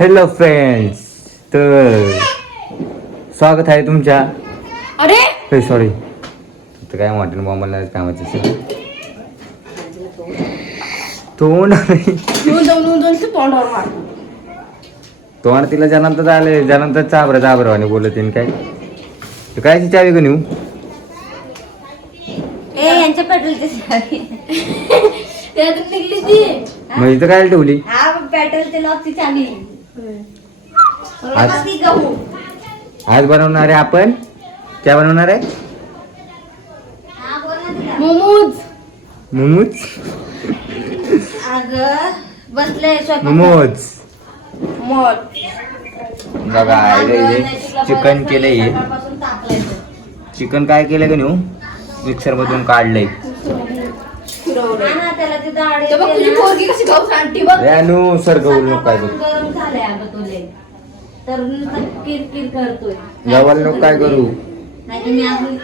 Hello friends, तर स्वागत आहे तुमच्या. अरे सॉरी, तर काय वाटेल मला कामाचं तोंड तोंड तिला जनांतर आले, जनांतर चाबरवाने बोलत काय तर कायची चावी का नेऊ. यांच्या पेट्रोलची निघली ती म्हणजे तर काय ठेवली हा पेट्रोलची लॉकची चावी. आज बनवणार आहे आपण. काय बनवणार आहे? मोमोज. मोमोज बसले मोमोज बघा, चिकन केलंय. चिकन काय केलं का नेऊ, मिक्सर मधून काढलंय. सर गवल नको काय करू, गरम झालंय अगं तुले तर किरकिर करतोय. गवल नको काय करू. नाही मी अजून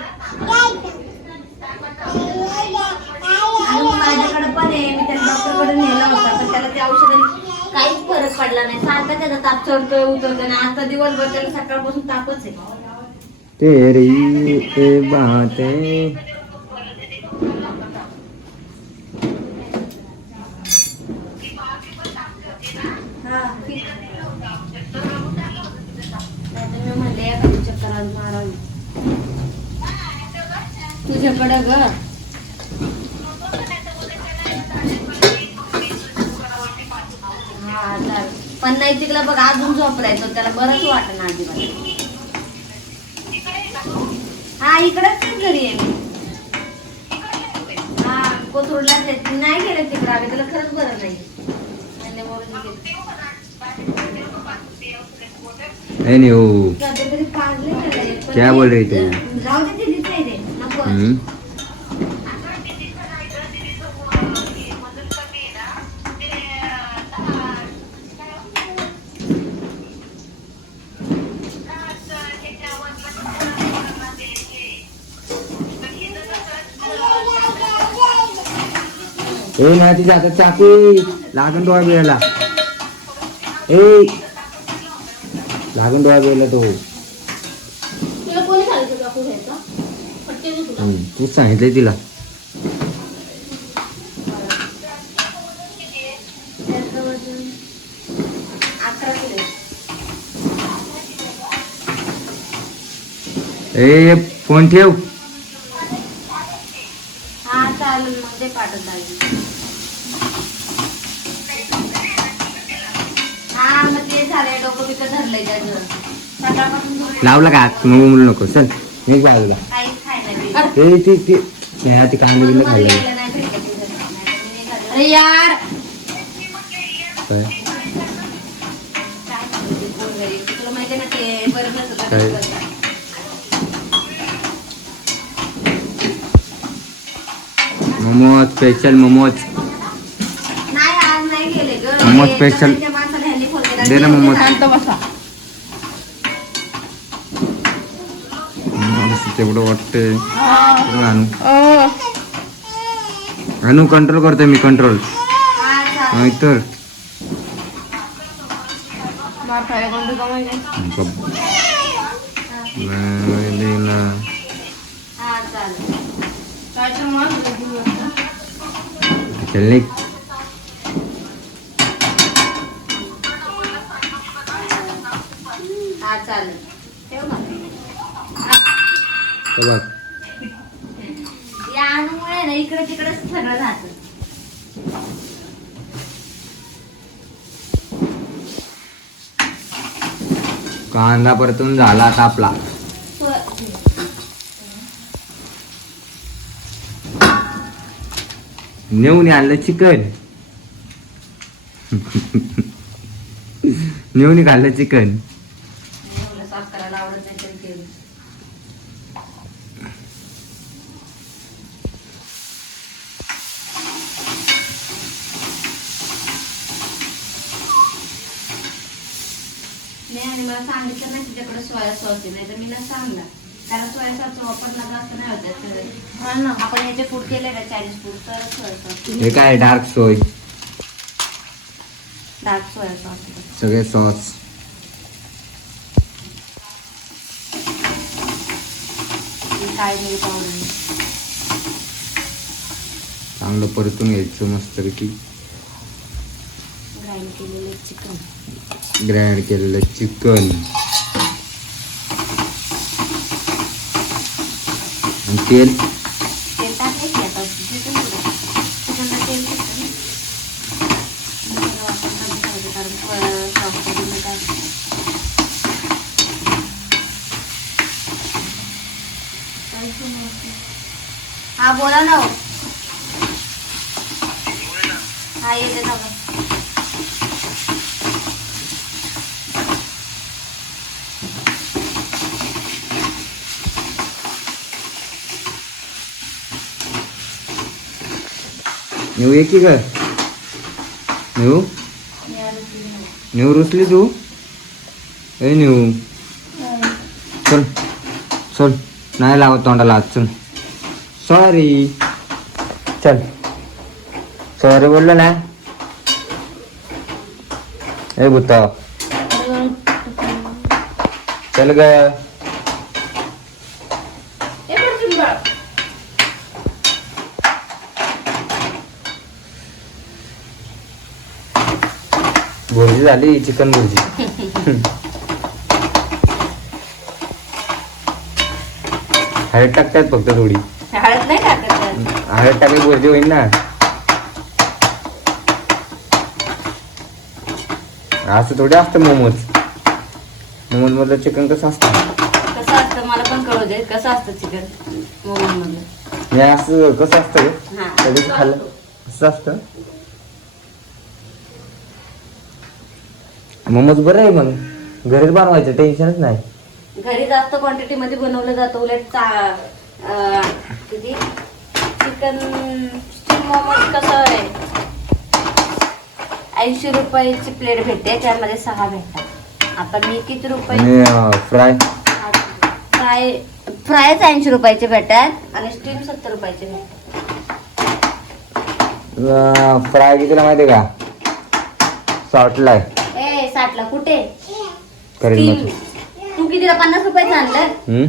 माझ्याकडे पण आहे. मी त्याला डॉक्टरकडे नेला होता तर त्याला त्या औषधाने काहीच फरक पडला नाही. सारखा त्याचा ताप चढतोय उतरतोय आणि आता दिवसभर त्याला सकाळपासून तापच आहे. तेरी बात है. मी म्हणले एखादी चक्कर आज मारावी तुझ्याकडे ग. हा चालेल. पण नाही तिकला बघ अजून झोपलाय तो, त्याला बरंच वाटत ना अजिबात. हा इकडेच घरी आहे मी. हा कोथरूडला नाही गेले तिकडे आम्ही, त्याला खरंच बरं नाही. नहीं वो क्या बोल रही थी. ए ना तिच्या हातात चाकू लागून डोळा बिळाला. ए लागून डोळा बिळाला तो. तूच सांगितलंय तिला. ए फोन ठेव. हा चालेल मग ते पाठवत आहे. हा मग ते झालंय, डोकं बिकं धरलंय त्याचं सकाळपासून. लावला का म्हणू नको. चल मी बाजूला. काहीच खायला ती कांदा बिंदा खाल्लं. अरे यार काय तुला माहिती ना ते बरं नसतं. काय? मोमोज स्पेशल मोमोज. नाही आज नाही गेले ग. मोमोज स्पेशल दे ना मोमोज. तेवढं वाटतंय अनु कंट्रोल करतोय मी. कंट्रोल नाहीतर चल निघ. हा चालेल ठेव ना. बघ या अनुमुळे ना इकडे तिकडे सगळं राहतं. कांदा परतून झाला आता आपला. नेऊन आणलं चिकन. नेऊन खाल्लं चिकन. साफ करायला आवडत नाही तरी केलं. नाही आणि मला सांगितलं नाही तुझ्याकडे सोया सॉस आहे, नाही तर मी ना सांगला. कारण सोया सॉस वापरला जास्त नाही होत. आपण याचे फूड केले ना चायनीज फूड तर सोया सॉस. हे काय डार्क सोय. Dark soya sauce. सगळे सॉस. काय नाही पावडर. चांगलं परतून घ्यायचं मस्तपैकी. ग्राइंड केलेलं चिकन. ग्राइंड केलेलं चिकन आणि तेल. तेल टाकले की आता चिकनला तेल टाकतं ना. कारण काय हा बोला ना. हा येते ना. नेऊ ये की ग. नेऊ रुसली तू. ए नेऊ चल चल. नाही लावत तोंडाला आज. चल. सॉरी. चल सॉरी बोललो ना. ए बुत्ता चल ग. भुर्जी झाली चिकन भुर्जी. हळद टाकतात फक्त थोडी. हळद नाही टाकत. हळद टाकली भुर्जी होईल ना. असं थोडी असतं मोमोज. मोमोज मधलं चिकन कसं असतं. कसं असतं मला पण कळू दे. कसं असतं चिकन मोमोज मधलं. हे असं कसं असतं हा. कधी खाल्लं कसं असतं. मोमोज बरं आहे मग घरीच बनवायचं टेन्शनच नाही. घरी जास्त क्वांटिटी मध्ये बनवलं जातं. उलट किती चिकन स्टीम मोमोज कसं आहे 80 रुपयाची प्लेट भेटते. त्यामध्ये 6 भेटतात. आता मी किती रुपये. फ्राय फ्रायच 80 रुपयाचे भेटतात आणि स्टीम 70 रुपयाचे भेटतात. फ्राय कितीला माहिती का. 60ला आहे. 60ला कुठे. करेल मग तू कितीला 50 रुपयाचं आणलं.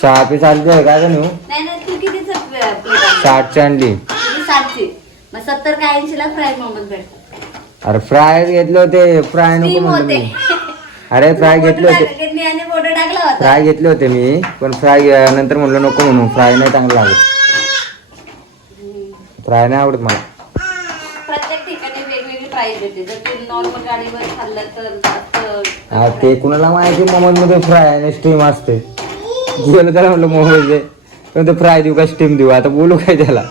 6 पीस आले काय का नेऊ. नाही तू कितीचं प्लेट 60ची आणली. 60ची. मग 70 का 80ला फ्राय मोमोज भेटतात. अरे फ्राय घेतले होते. फ्राय नको म्हणलं मी. अरे फ्राय घेतले होते. फोटो टाकला होता. फ्राय घेतले होते मी पण फ्राय नंतर म्हणलं नको म्हणून. फ्राय नाही चांगलं लागत. फ्राय नाही आवडत मला. प्रत्येक ठिकाणी वेगवेगळी प्राइस देते. जर तू नॉर्मल गाडीवर खाल्लं तर हा ते कुणाला माहिती मोमोज मध्ये फ्राय आणि स्टीम असते. गेलं त्याला म्हटलं मोमोज दे तर फ्राय देऊ का स्टीम देऊ. आता बोलू काय त्याला.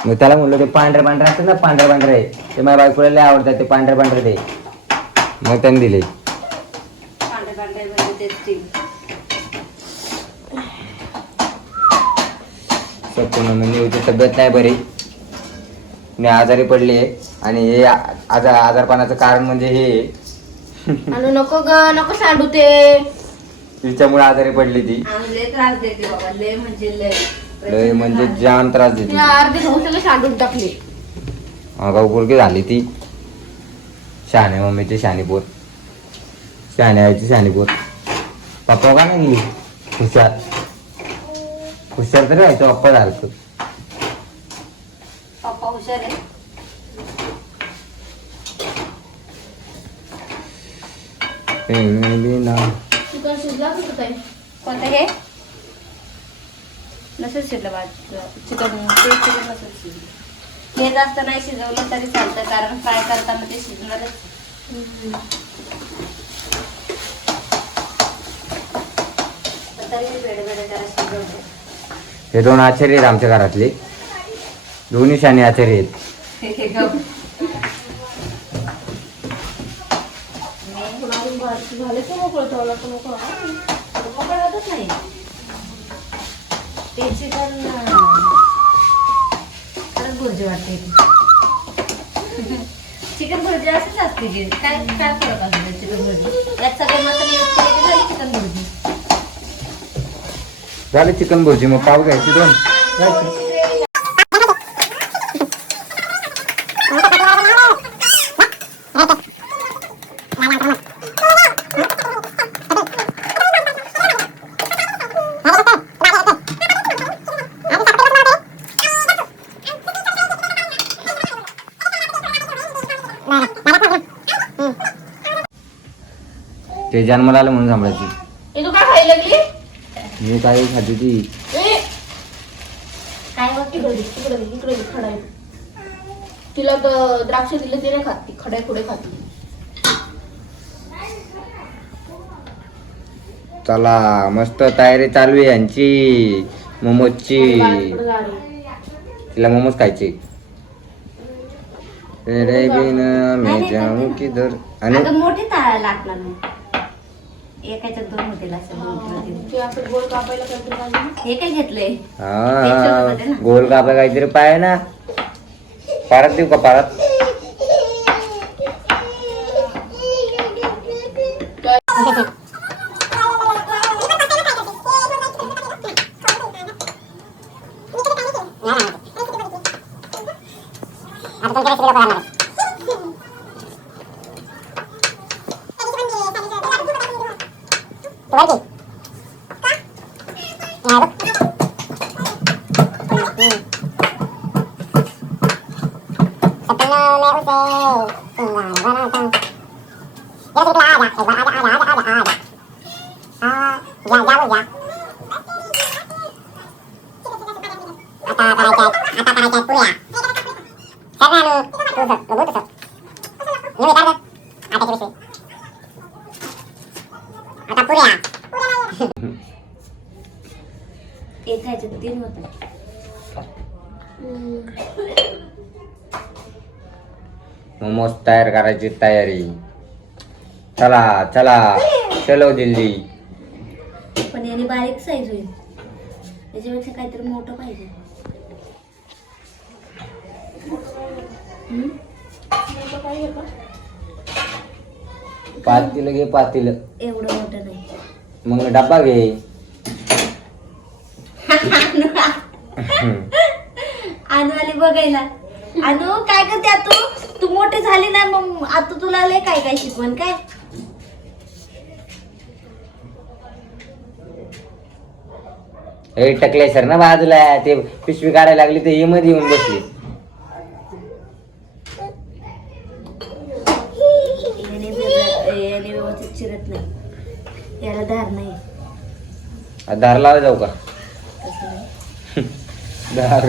मग त्याला म्हणलं ते पांढरे पांढरे असतात ना. पांढरे ते माझ्या बायकोला लय आवडतात. ते पांढरे दे. मग त्यांनी दिले. न्यूची तब्येत नाही बरी. मी आजारी पडली आहे आणि हे आजारपणाचं कारण म्हणजे हे नको ग नको सांडू ते. तिच्यामुळे आजारी पडली ती. त्रास देते बाबा. लय म्हणजे जाम त्रास देते. अर्धे सगळे सांडून टाकले. गुडगी झाली ती. शहाणे मम्मीची शहाणीपोर. शहाणे आईची शहाणीपोर. पप्पा का नाही हुशार. हुशार तरी व्हायचं पप्पा झालं. पप्पा हुशार आहे. चिकन शिजला कसं काय. कोणतं हे नसेल शिजलं चिकन नसेल शिजलं. हे जास्त नाही शिजवलं तरी चालतं कारण फ्राय करताना ते शिजणारच. हे 2 आचार्य आहेत आमच्या घरातले. दोन्ही शाने आचार्य आहेत. ते चिकन भुर्जी वाटते. चिकन भुर्जी असंच असते की काय काय फरक असतो चिकन भुर्जी. यात सगळे मसाले यूज केले की झाली चिकन भुर्जी. झालं चिकन भुर्जी. मग पाव घ्यायची 2. ते जन्माला आलं म्हणून सांभाळायची. हे तू काय खायला लागली? मी काय खाते ती. ए, काय बघ इकडे खडाय. तिला द्राक्ष दिले ते नाही खात, ती खडाय पुढे खाते. चला मस्त तयारी चालू आहे यांची मोमोजची. तिला मोमोज खायचे. तेरे बिना मैं जाऊं किधर. आणि अगं मोठे ताळा लागला नाही, एकाच्यात 2 होतील असं 2 ते असं गोल कापायला काहीतरी पाहिजे ना. हे काय घेतलंय? हा गोल कापा काहीतरी पाय ना. परत देऊ का परत? एकाच्यात 3 होतात. मोमोज तयार करायची तयारी. चला चला चलो दिल्ली. पण याने बारीक साईज होईल, याच्यापेक्षा काहीतरी मोठं पाहिजे. पातील घे पातील. एवढं मोठं नाही. मग डब्बा घे. अनु आली बघायला. अनु काय करते आता? तू मोठी झाली ना, मग आता तुला लय काय काय शिकवण काय? हे टकले सर ना बाजूला. ते पिशवी काढायला लागली तर ही मध्ये येऊन बसली. याने व्यवस्थित चिरत नाही, याला धार नाही. धार लावा जाऊ का? तसं नाही. धार.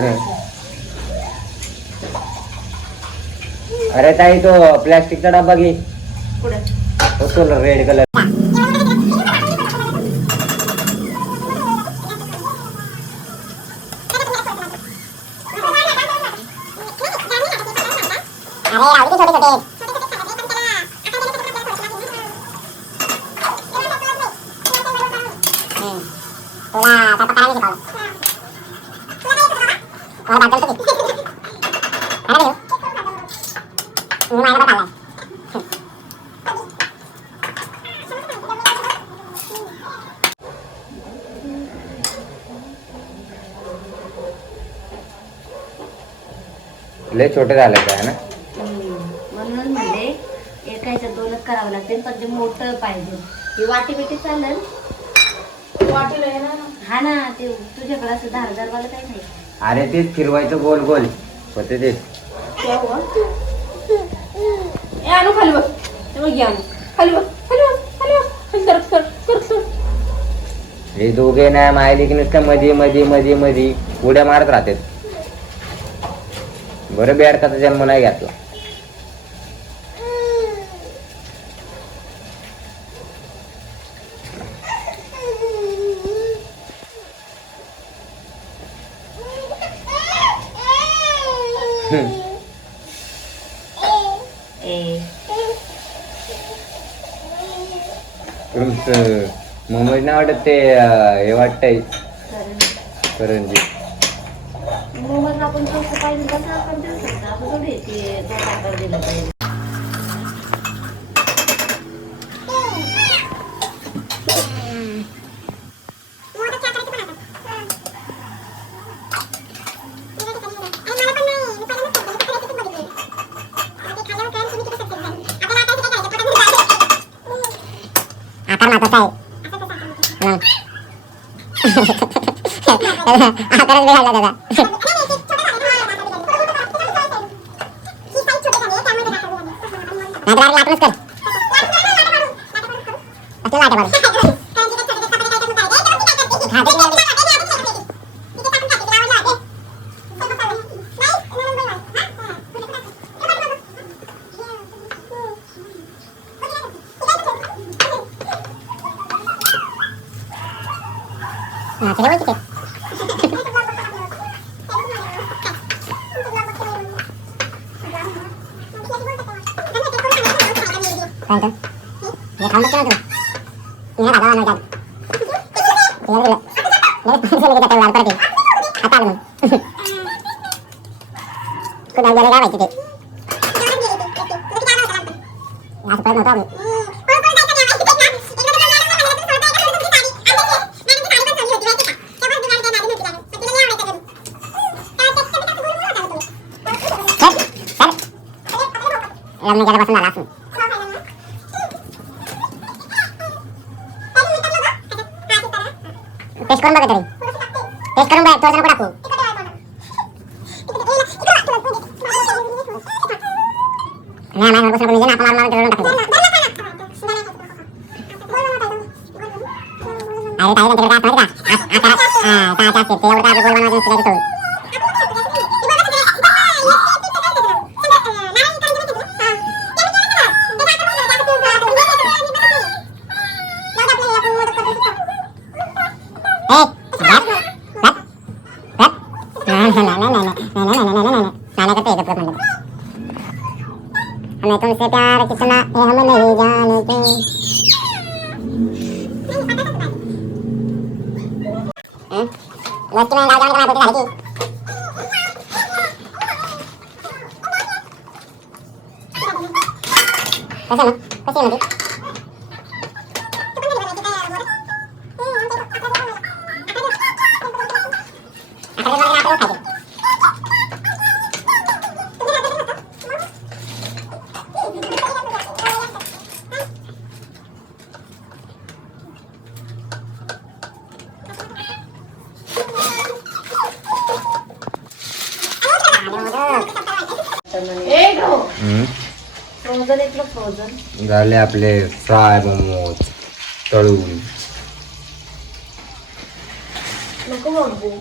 अरे ताई तो प्लॅस्टिकचा डब्बा घे. पुढं तो रेड कलर. लय छोटे झाले काय ना. म्हणून म्हणजे एकाच्या 2च करावं लागते, पण ते मोठं पाहिजे. ही वाटी बिटी चालेल. वाटीला आहे ना. हा ना, ते तुझ्याकडे असं धारदार वाला काही नाही. अरे तेच फिरवायचं गोल गोल होते ते. ए आणू खाली बघ. हे बघ या खाली बघ, खाली बघ, खाली बघ. खाली कर कर कर कर. हे दोघे नाही माहिती की नुसतं मध्ये मध्ये मध्ये मध्ये उड्या मारत राहतात. बरं बेडकाचा जन्म नाही घातला. तुमचं मोमोज नाही वाटत ते हे वाटतंय करंजी. मोमोज आपण कसं पाहिजे तसं आपण देऊ शकतो. आपण थोडी ते 2 आकार दिलं पाहिजे. टेस्ट करून बघा तरी टेस्ट करून बघ थोडं नको टाकू नाही नाही बस नको ना आपण मारून टाकू अरे ताई तिकडे काय माहिती का आता ते एवढं काय गोल बनवायचं तुला देतो हमें तुमसे प्यार कितना है हम नहीं जानते बस में गाँव जाने का मैं पूछा कैसे ना कैसे ना फ्रोझन इथलं फ्रोझन झाले आपले फ्राय मोमोज तळून. नको बघू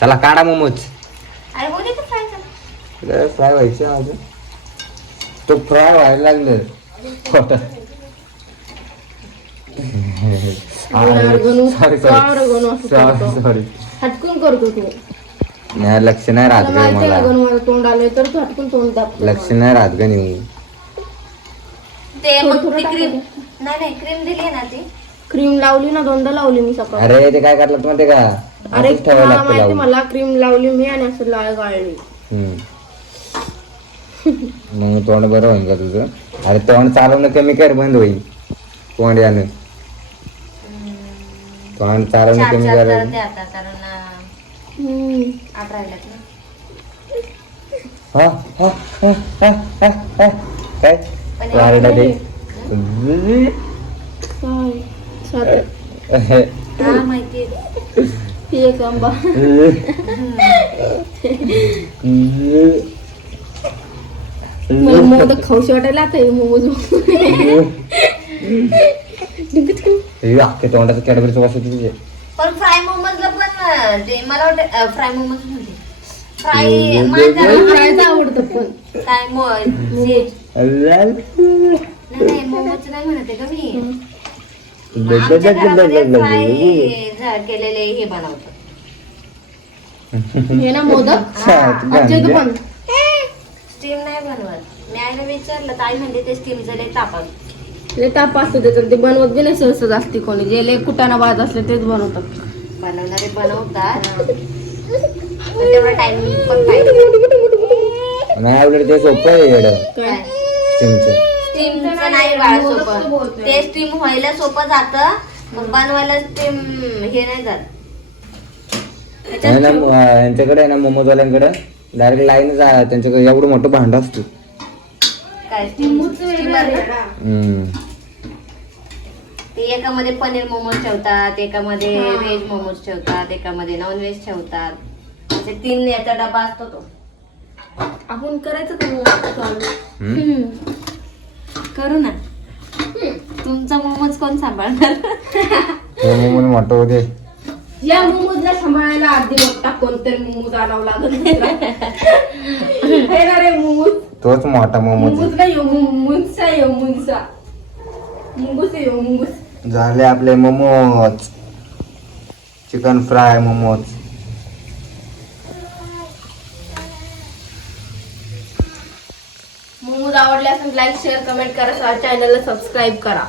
चला काढा मोमोज. अरे बोल ते फ्राय कर फ्राय व्हायचं अजून तो फ्राय व्हायला लागलं. सॉरी हटकून करतो तू नाही लक्ष नाही राहत ग मला. मला तोंड आले तर तू हटकून तोंड दाब. लक्ष नाही राहत ग नेऊ. ते मग ती क्रीम नाही क्रीम दिली ना ती क्रीम लावली ना दोनदा लावली मी सकाळी. अरे ते काय करतात माहिती का अरे असंच ठेवायला लागतं माहिती लावून. मला क्रीम लावली मी आणि असं लाल गाळली. मग तोंड बरं होईल का तुझं. अरे तोंड चालवणं कमी कर बंद होईल. तोंड यानं पण चालवणे चार कमी चार तर करायचं. ते आता कारण हम्म. 8 राहिल्यात ना. हा हा हा हा हा हा. काय पण वारडा दे. काय? सात. हा माहिती ही एक आंबा. मला मोदक खाऊशी वाटायला आता हे मोमोज. हे अख्ख्या तोंडाचं कॅडबरीचं वास येतो तुझे. पण फ्राय मोमोजला पण ते मला वाटतं फ्राय मोमोज म्हणते फ्राय माझं खायचं आवडतं पण. काय नाही मोमोज नाही म्हणते का मी. आमच्या घरामध्ये फ्राय केलेले हे बनवतो. हे ना मोदक अच्छा, आमच्या इथं पण. स्टीम नाही बनवत. मी आईला विचारलं तर आई म्हणते ते स्टीमचं लय तापात. लय ताप असतो त्याच्यात. ते बनवत बी नाही सहज जास्ती कोणी. जे लय कुटाणा भात असले तेच बनवतात. बनवणारे बनवतात पण तेवढा टाइम पण पाहिजे. नाही आवडलं ते सोपं आहे येडं काय? स्टीमचं. स्टीमचं नाही बाळ सोपं. ते स्टीम व्हायला सोपं जातं पण बनवायला स्टीम हे नाही जात. आहे ना यांच्याकडे आहे ना मोमोजवाल्यांकडे डायरेक्ट लाईन त्यांच्याकडे एवढं मोठं भांडं असतं. काय स्टीमर ते एकामध्ये पनीर मोमोज ठेवतात, एकामध्ये व्हेज मोमोज ठेवतात, एकामध्ये नॉन व्हेज ठेवतात. असे 3 याचा डबा असतो तो. आपण करायचं का मोमोज चालू? करू ना. तुमचा मोमोज कोण सांभाळणार? मोमोज मोठं होते. या मोमोजला सांभाळायला आधी मोठा कोणतरी मोमोज आणावं लागत. हे ना रे मोमोज. तोच मोठा मोमोज मुंगूस का यो मुंगसा यो मुंगसा. मुंगूस यो मुंगूस. झाले आपले मोमोज. Chicken fry momos. मोमोज आवडले असेल लाईक शेअर कमेंट करा. चॅनलला सबस्क्राईब करा.